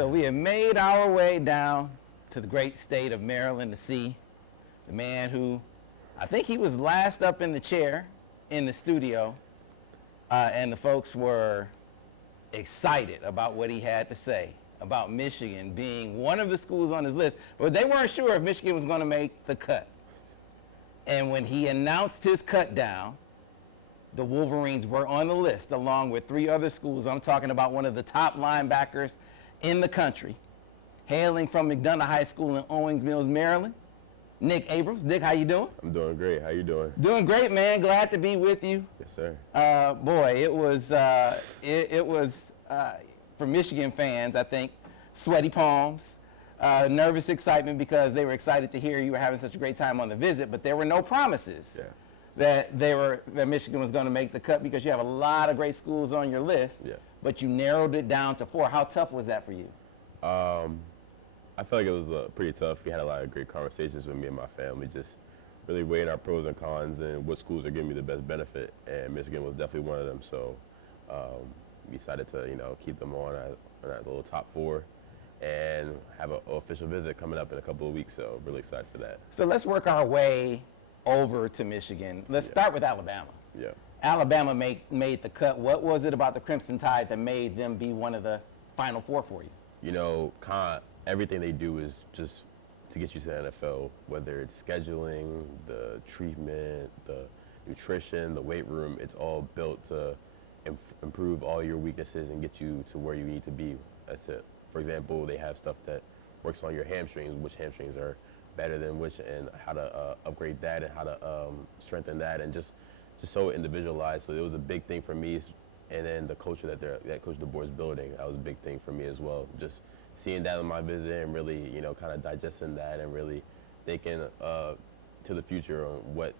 So we have made our way down to the great state of Maryland to see the man who, I think he was last up in the chair in the studio, and the folks were excited about what he had to say about Michigan being one of the schools on his list, but they weren't sure if Michigan was going to make the cut. And when he announced his cut down, the Wolverines were on the list along with 3 other schools. I'm talking about one of the top linebackers in the country, hailing from McDonogh High School in Owings Mills, Maryland, Nick Abrams. Nick, how you doing? I'm doing great. How you doing? Doing great, man. Glad to be with you. Yes, sir. Boy, it was for Michigan fans, I think, sweaty palms, nervous excitement because they were excited to hear you were having such a great time on the visit, but there were no promises that Michigan was going to make the cut because you have a lot of great schools on your list, but you narrowed it down to 4. How tough was that for you? I feel like it was pretty tough. We had a lot of great conversations with me and my family, just really weighing our pros and cons and what schools are giving me the best benefit, and Michigan was definitely one of them. So we decided to, keep them on that little top 4 and have an official visit coming up in a couple of weeks. So really excited for that. So let's work our way over to Michigan. Let's start with Alabama. Yeah. Alabama made the cut. What was it about the Crimson Tide that made them be one of the Final 4 for you? Everything they do is just to get you to the NFL, whether it's scheduling, the treatment, the nutrition, the weight room. It's all built to improve all your weaknesses and get you to where you need to be. That's it. For example, they have stuff that works on your hamstrings, which hamstrings are better than which, and how to upgrade that and how to strengthen that, and just so individualized. So it was a big thing for me, and then the culture that Coach DeBoer is building, that was a big thing for me as well. Just seeing that on my visit and really, kind of digesting that and really thinking to the future on what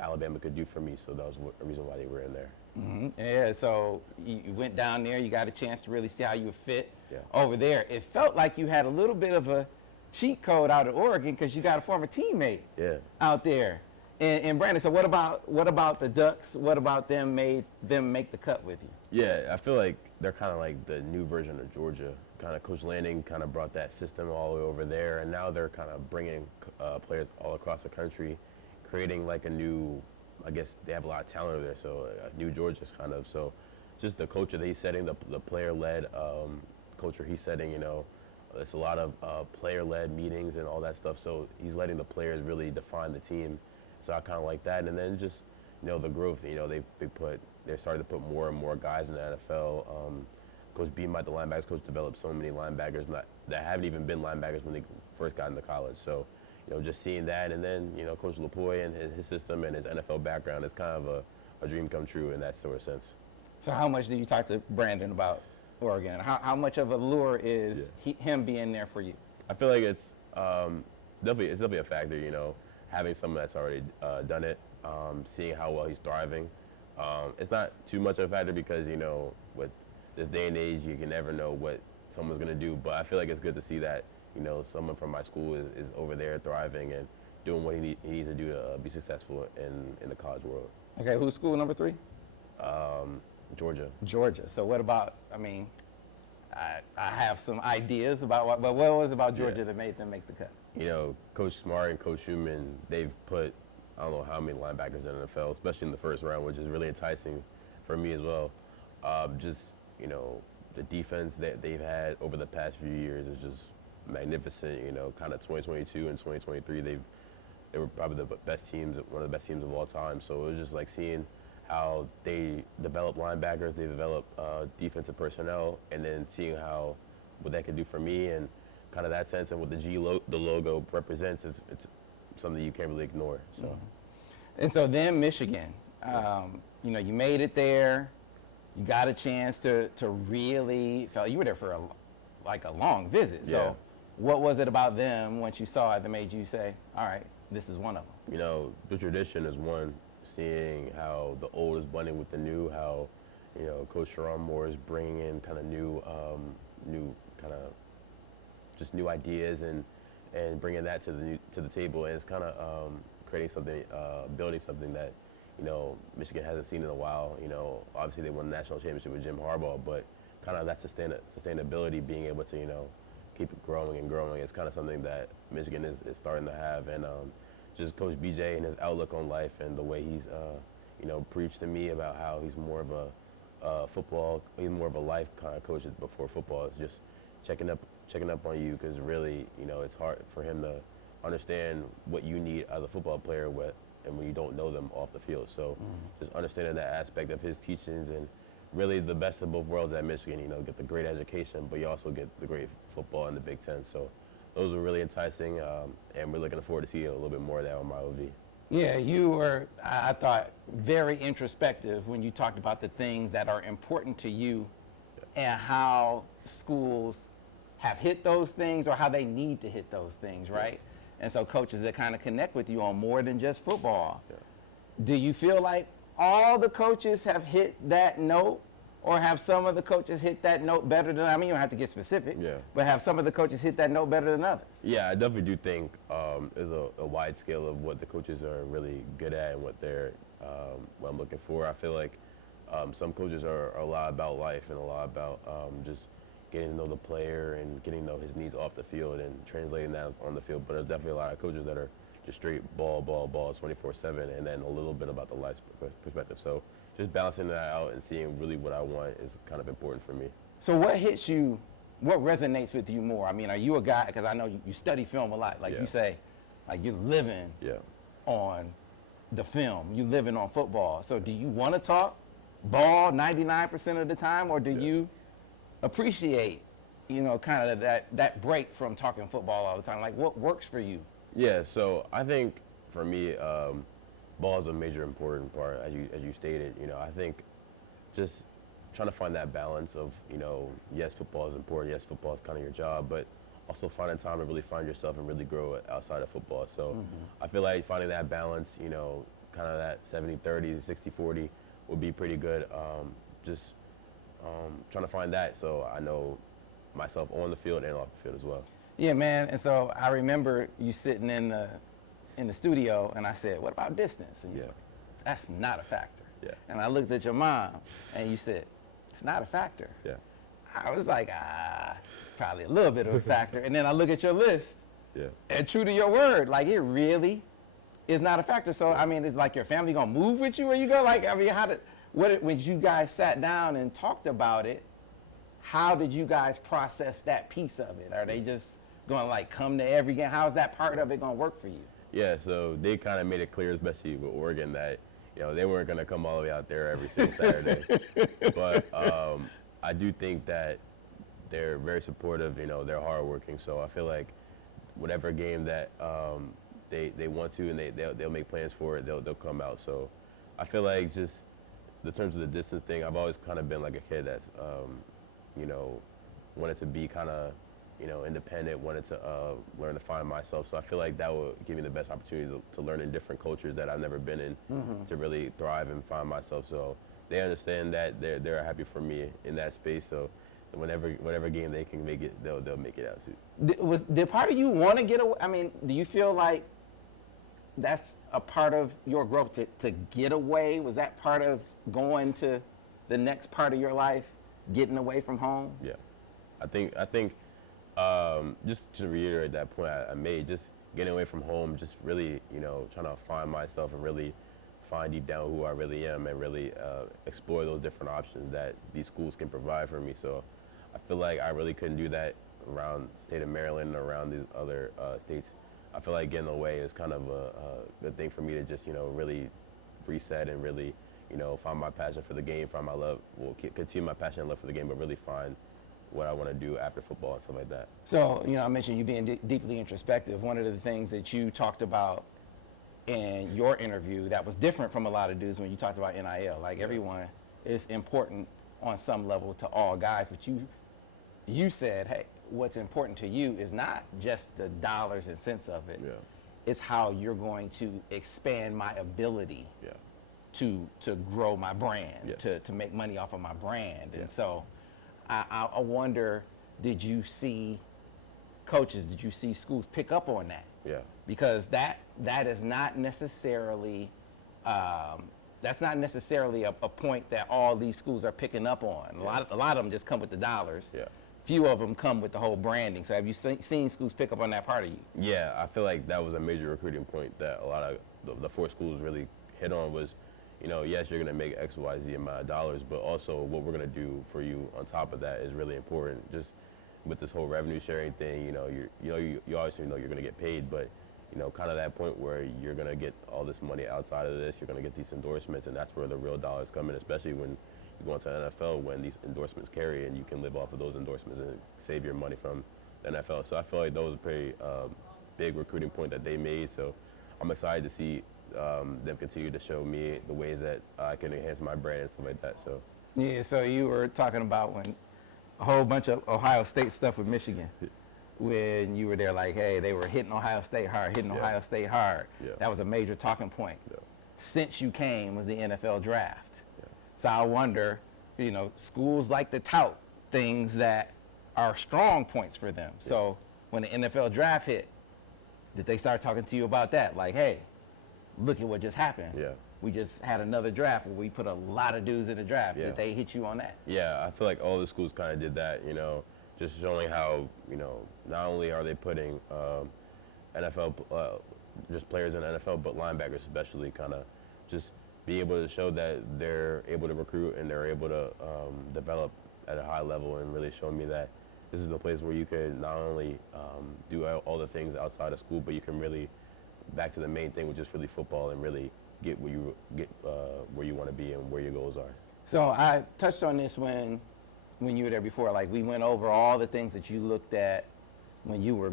Alabama could do for me. So that was a reason why they were in there. Mm-hmm. Yeah, so you went down there, you got a chance to really see how you would fit over there. It felt like you had a little bit of a cheat code out of Oregon because you got a former teammate out there. And Brandon, so what about the Ducks? What about them made them make the cut with you? Yeah, I feel like they're kind of like the new version of Georgia. Kind of Coach Lanning kind of brought that system all the way over there, and now they're kind of bringing players all across the country, creating like a new, I guess they have a lot of talent over there, so a new Georgia's kind of. So just the culture that he's setting, the player-led culture he's setting, it's a lot of player-led meetings and all that stuff. So he's letting the players really define the team. So I kind of like that. And then just, the growth, they started to put more and more guys in the NFL. Coach Beam at the linebackers coach developed so many linebackers that haven't even been linebackers when they first got into college. So, just seeing that, and then, Coach LaPoy and his system and his NFL background is kind of a dream come true in that sort of sense. So how much did you talk to Brandon about Oregon? How much of a lure is him being there for you? I feel like it's definitely a factor, having someone that's already done it, seeing how well he's thriving. It's not too much of a factor because, with this day and age, you can never know what someone's going to do. But I feel like it's good to see that, someone from my school is over there thriving and doing what he needs to do to be successful in the college world. Okay, who's school number 3? Georgia. Georgia. So what about, I have some ideas about but what was about Georgia that made them make the cut? Coach Smart and Coach Schumann, they've put, I don't know how many linebackers in the NFL, especially in the first round, which is really enticing for me as well. The defense that they've had over the past few years is just magnificent. Kind of 2022 and 2023, they were probably the best teams, one of the best teams of all time. So it was just like seeing how they develop linebackers, they develop defensive personnel, and then seeing what that could do for me and kind of that sense and what the logo represents. It's something you can't really ignore. So, and so then Michigan, you made it there. You got a chance to really you were there for a long visit. So what was it about them once you saw it that made you say, all right, this is one of them? The tradition is one, seeing how the old is blending with the new, how, Coach Sharon Moore is bringing in kind of new kind of just new ideas and bringing that to the table. And it's kind of creating something, building something that, Michigan hasn't seen in a while. Obviously they won a national championship with Jim Harbaugh, but kind of that sustainability, being able to, keep it growing and growing, is kind of something that Michigan is starting to have. And just Coach BJ and his outlook on life and the way he's, preached to me about how he's more of he's more of a life kind of coach before football. It's just checking up on you, because really, it's hard for him to understand what you need as a football player and when you don't know them off the field. So just understanding that aspect of his teachings, and really the best of both worlds at Michigan, get the great education, but you also get the great football in the Big Ten. So those were really enticing, and we're looking forward to see a little bit more of that on my OV. Yeah, you were, I thought, very introspective when you talked about the things that are important to you and how schools have hit those things or how they need to hit those things, right? And so coaches that kind of connect with you on more than just football. Yeah. Do you feel like all the coaches have hit that note, or have some of the coaches hit that note better than, I mean, you don't have to get specific, but have some of the coaches hit that note better than others? Yeah, I definitely do think there's a wide scale of what the coaches are really good at and what I'm looking for. I feel like some coaches are a lot about life and a lot about just getting to know the player and getting to know his needs off the field and translating that on the field. But there's definitely a lot of coaches that are just straight ball 24/7, and then a little bit about the life perspective. So just balancing that out and seeing really what I want is kind of important for me. So what hits you, what resonates with you more? I mean, are you a guy, because I know you study film a lot, like you say, like you're living on the film, you living on football. So do you want to talk ball 99% of the time, or do you appreciate, kind of that break from talking football all the time? Like, what works for you? Yeah, so I think for me, ball is a major important part, as you stated. I think just trying to find that balance of, yes, football is important, yes, football is kind of your job, but also finding time to really find yourself and really grow outside of football. So I feel like finding that balance, kind of that 70-30, 60-40 would be pretty good. Just trying to find that, so I know myself on the field and off the field as well. Yeah, man. And so I remember you sitting in the studio, and I said, "What about distance?" And you said, "That's not a factor." Yeah. And I looked at your mom, and you said, "It's not a factor." Yeah. I was like, it's probably a little bit of a factor. And then I look at your list, and true to your word, like, it really is not a factor. So I mean, it's like your family gonna move with you where you go. Like, I mean, when you guys sat down and talked about it, how did you guys process that piece of it? Are they just going to like come to every game? How's that part of it going to work for you? Yeah, so they kind of made it clear, especially with Oregon, that they weren't going to come all the way out there every single Saturday. But I do think that they're very supportive. They're hardworking. So I feel like whatever game that they want to, and they'll make plans for it, they'll come out. So I feel like just in terms of the distance thing, I've always kind of been like a kid that's wanted to be kind of independent, wanted to learn to find myself. So I feel like that will give me the best opportunity to learn in different cultures that I've never been in, to really thrive and find myself. So they understand that they're happy for me in that space. So whatever game they can make it, they'll make it out to. Did part of you want to get away? I mean, do you feel like that's a part of your growth to get away? Was that part of going to the next part of your life, getting away from home? Yeah, I think just to reiterate that point I made, just getting away from home, just really trying to find myself and really find deep down who I really am, and really explore those different options that these schools can provide for me. So I feel like I really couldn't do that around the state of Maryland or around these other states. I feel like getting away is kind of a good thing for me to just really reset and really find my passion for the game, find my love, continue my passion and love for the game, but really find what I want to do after football and stuff like that. So, I mentioned you being deeply introspective. One of the things that you talked about in your interview that was different from a lot of dudes when you talked about NIL. Like, everyone is important on some level to all guys, but you said, hey, what's important to you is not just the dollars and cents of it. Yeah. It's how you're going to expand my ability to grow my brand, to make money off of my brand. And so I wonder, did you see schools pick up on that? Yeah. Because that is not necessarily that's not necessarily a point that all these schools are picking up on. A lot of them just come with the dollars. Yeah. Few of them come with the whole branding. So have you seen schools pick up on that part of you? Yeah, I feel like that was a major recruiting point that a lot of the four schools really hit on was, you know, yes, you're going to make X, Y, Z amount of dollars, but also what we're going to do for you on top of that is really important. Just with this whole revenue sharing thing, you obviously know you're going to get paid, but you know, kind of that point where you're going to get all this money outside of this, you're going to get these endorsements, and that's where the real dollars come in, especially when you go into the NFL, when these endorsements carry and you can live off of those endorsements and save your money from the NFL. So I feel like that was a pretty big recruiting point that they made. So I'm excited to see them continue to show me the ways that I can enhance my brand and stuff like that. So Yeah, so you were talking about when a whole bunch of Ohio State stuff with Michigan. When you were there, like, hey, they were hitting Ohio State hard, Ohio State hard. Yeah. That was a major talking point. Yeah. Since you came was the NFL draft. Yeah. So I wonder, you know, schools like to tout things that are strong points for them. Yeah. So when the NFL draft hit, did they start talking to you about that? Like, hey, look at what just happened. Yeah. We just had another draft where we put a lot of dudes in the draft. Yeah. Did they hit you on that? Yeah, I feel like all the schools kind of did that, you know, just showing how, you know, not only are they putting NFL, just players in the NFL, but linebackers especially, kind of just be able to show that they're able to recruit and they're able to develop at a high level, and really show me that this is the place where you can not only do all the things outside of school, but you can really back to the main thing, which is really football, and really get where you want to be and where your goals are. So I touched on this when you were there before. Like, we went over all the things that you looked at when you were,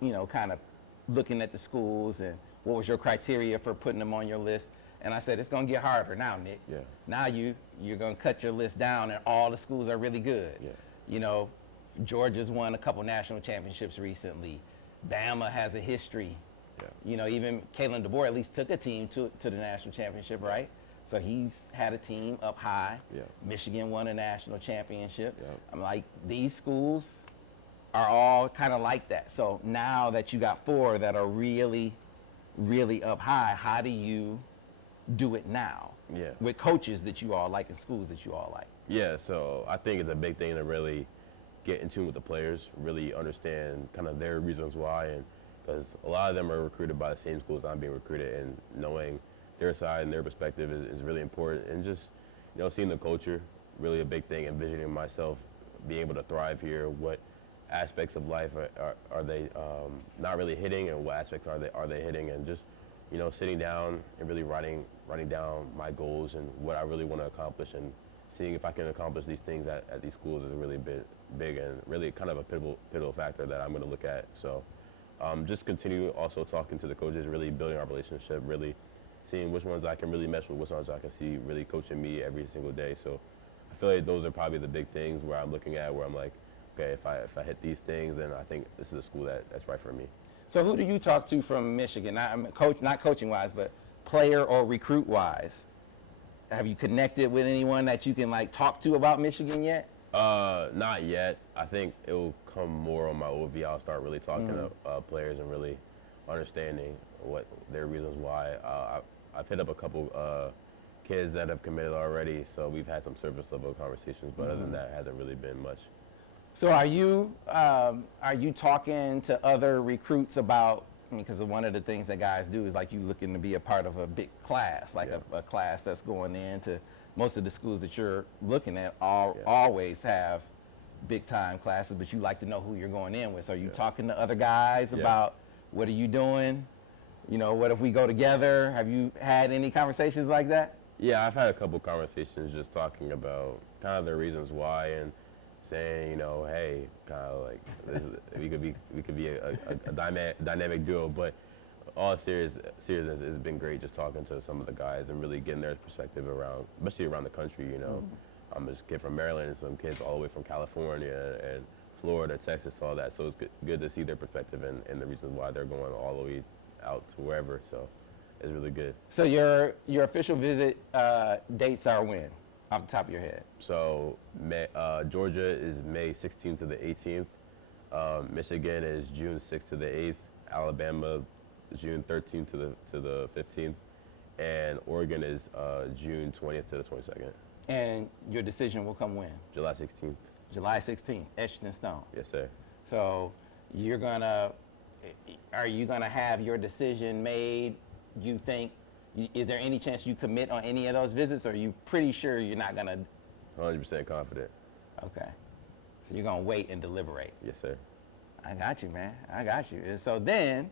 you know, kind of looking at the schools, and what was your criteria for putting them on your list. And I said, it's going to get harder now, Nick. Yeah. Now you're going to cut your list down, and all the schools are really good. Yeah. You know, Georgia's won a couple national championships recently. Bama has a history. Yeah. You know, even Kalen DeBoer at least took a team to the national championship, right? So he's had a team up high. Yeah. Michigan won a national championship. Yeah. I'm like, these schools are all kind of like that. So now that you got four that are really, really up high, how do you do it now? Yeah. With coaches that you all like and schools that you all like? Yeah, so I think it's a big thing to really get in tune with the players, really understand kind of their reasons why, and because a lot of them are recruited by the same schools I'm being recruited, and knowing their side and their perspective is really important. And just, you know, seeing the culture, really a big thing, envisioning myself being able to thrive here. What aspects of life are they not really hitting, and what aspects are they hitting, and just, you know, sitting down and really writing down my goals and what I really want to accomplish, and seeing if I can accomplish these things at these schools is really big and really kind of a pivotal factor that I'm going to look at. So just continue also talking to the coaches, really building our relationship, really seeing which ones I can really mesh with, which ones I can see really coaching me every single day. So I feel like those are probably the big things where I'm looking at, where I'm like, okay, if I hit these things, then I think this is a school that's right for me. So who do you talk to from Michigan? Not coaching wise, but player or recruit wise? Have you connected with anyone that you can like talk to about Michigan yet? Not yet. I think it will come more on my OV. I'll start really talking to players and really understanding what their reasons why. I've hit up a couple kids that have committed already, so we've had some surface level conversations, but other than that, it hasn't really been much. So are you talking to other recruits about, because one of the things that guys do is like you looking to be a part of a big class, like a class that's going into most of the schools that you're looking at always have big time classes, but you like to know who you're going in with. So are you talking to other guys about what are you doing? You know, what if we go together? Have you had any conversations like that? Yeah, I've had a couple conversations just talking about kind of the reasons why, and saying, you know, hey, kind of like we could be a dynamic duo. But all seriousness, it's been great just talking to some of the guys and really getting their perspective around, especially around the country. You know, I'm just a kid from Maryland, and some kids all the way from California and Florida, Texas, all that. So it's good to see their perspective and the reasons why they're going all the way out to wherever. So it's really good. So your official visit dates are when, off the top of your head? So Georgia is May 16th to the 18th. Michigan is June 6th to the 8th. Alabama, June 13th to the 15th. and Oregon is June 20th to the 22nd. And your decision will come when? July 16th. July 16th, etched in stone. Yes, sir. So are you gonna have your decision made? You think, is there any chance you commit on any of those visits, or are you pretty sure you're not gonna? 100% confident. Okay. So you're gonna wait and deliberate. Yes, sir. I got you, man. I got you. And so then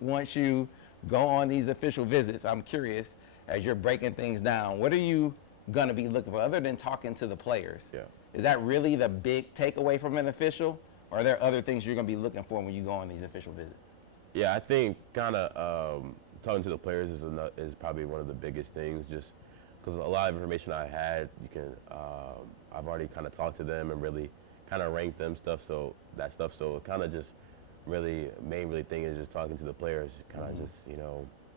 once you go on these official visits, I'm curious, as you're breaking things down, what are you gonna be looking for other than talking to the players? Yeah. Is that really the big takeaway from an official, or are there other things you're gonna be looking for when you go on these official visits? Yeah, I think kind of talking to the players is probably one of the biggest things, just because a lot of information I had, I've already kind of talked to them and really kind of ranked them so kind of just main thing is just talking to the players, kind of just,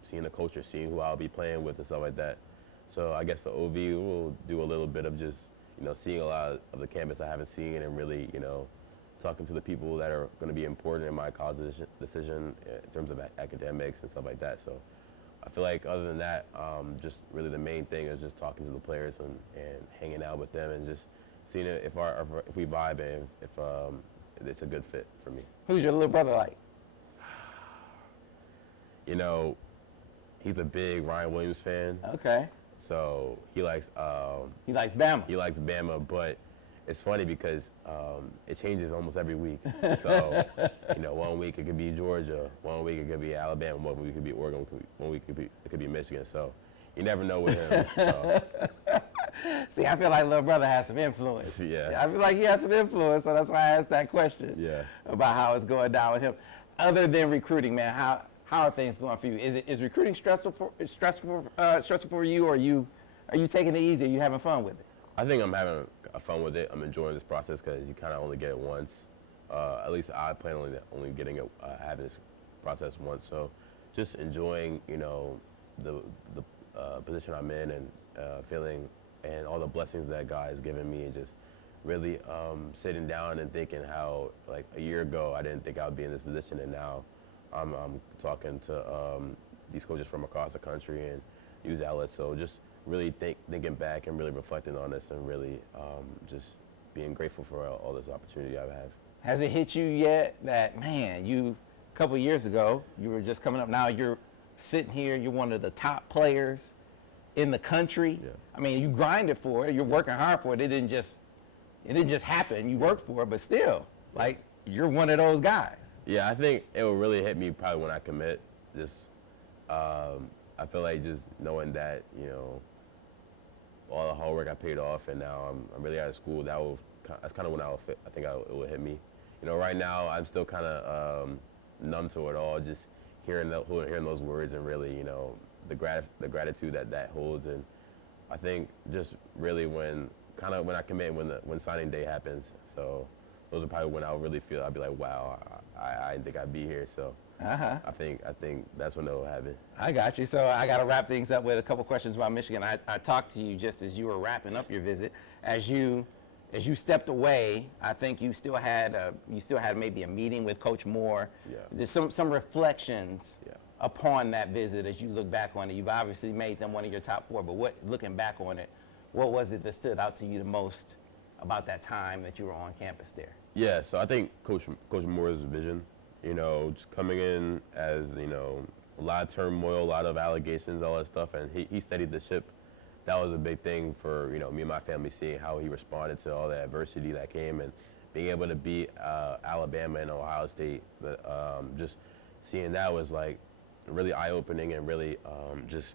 seeing the culture, seeing who I'll be playing with and stuff like that. So I guess the OV will do a little bit of just, seeing a lot of the campus I haven't seen and really, talking to the people that are going to be important in my college decision in terms of academics and stuff like that. So I feel like other than that, just really the main thing is just talking to the players and hanging out with them and just seeing if we vibe and if it's a good fit for me. Who's your little brother like? He's a big Ryan Williams fan. Okay. So he likes Bama. He likes Bama, but it's funny because it changes almost every week. So, 1 week it could be Georgia, 1 week it could be Alabama, 1 week it could be Oregon, 1 week it could be Michigan. So you never know with him. So. See, I feel like little brother has some influence. Yeah. I feel like he has some influence, so that's why I asked that question. Yeah. About how it's going down with him. Other than recruiting, man, how are things going for you? Is recruiting stressful for you, or are you taking it easy? Are you having fun with it? I think I'm having fun with it. I'm enjoying this process because you kind of only get it once. At least I plan on only getting it, having this process once. So just enjoying, the position I'm in and feeling and all the blessings that God has given me, and just really sitting down and thinking how, like, a year ago I didn't think I would be in this position, and now I'm talking to these coaches from across the country and news outlets. So just really thinking back and really reflecting on this and really just being grateful for all this opportunity I have. Has it hit you yet that, man, a couple of years ago, you were just coming up, now you're sitting here, you're one of the top players in the country? Yeah. I mean, you grinded for it, you're working hard for it, it didn't just happen, you worked for it, but still, like, you're one of those guys. Yeah, I think it will really hit me probably when I commit. Just, I feel like just knowing that, all the hard work I paid off, and now I'm really out of school. That's kind of when I think it will hit me. Right now I'm still kind of numb to it all, just hearing those words and really, the gratitude that holds. And I think just really when I commit, when signing day happens. So those are probably when I'll really feel, I'll be like, wow, I didn't think I'd be here. So I think that's when it'll happen. I got you. So I got to wrap things up with a couple questions about Michigan. I talked to you just as you were wrapping up your visit. As you stepped away, I think you still had maybe a meeting with Coach Moore. Yeah. There's some reflections upon that visit as you look back on it. You've obviously made them one of your top four, but looking back on it, what was it that stood out to you the most about that time that you were on campus there? Yeah, so I think Coach Moore's vision, just coming in as, a lot of turmoil, a lot of allegations, all that stuff, and he steadied the ship. That was a big thing for, me and my family, seeing how he responded to all the adversity that came and being able to beat Alabama and Ohio State. Just seeing that was like really eye-opening, and really just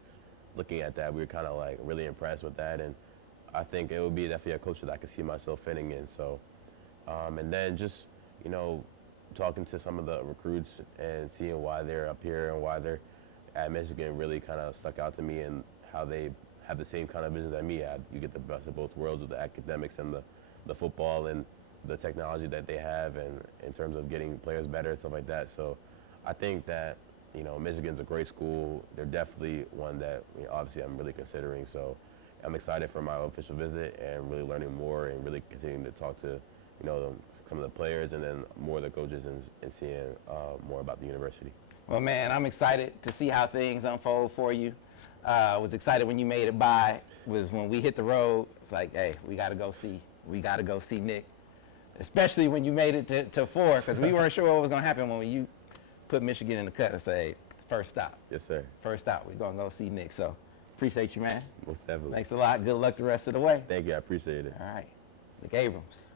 looking at that, we were kind of like really impressed with that. And I think it would be definitely a culture that I could see myself fitting in. So, and then just, talking to some of the recruits and seeing why they're up here and why they're at Michigan really kind of stuck out to me, and how they have the same kind of visions as me. You get the best of both worlds with the academics and the football and the technology that they have, and in terms of getting players better and stuff like that. So I think that, Michigan's a great school. They're definitely one that obviously I'm really considering. So I'm excited for my official visit and really learning more and really continuing to talk to, some of the players and then more of the coaches and seeing more about the university. Well, man, I'm excited to see how things unfold for you. Was excited when you made it by was when we hit the road. It's like, hey, we got to go see Nick, especially when you made it to 4, because we weren't sure what was going to happen when you put Michigan in the cut and say, first stop. Yes, sir. First stop. We're going to go see Nick. So appreciate you, man. Most definitely. Thanks a lot. Good luck the rest of the way. Thank you. I appreciate it. All right. Nick Abrams.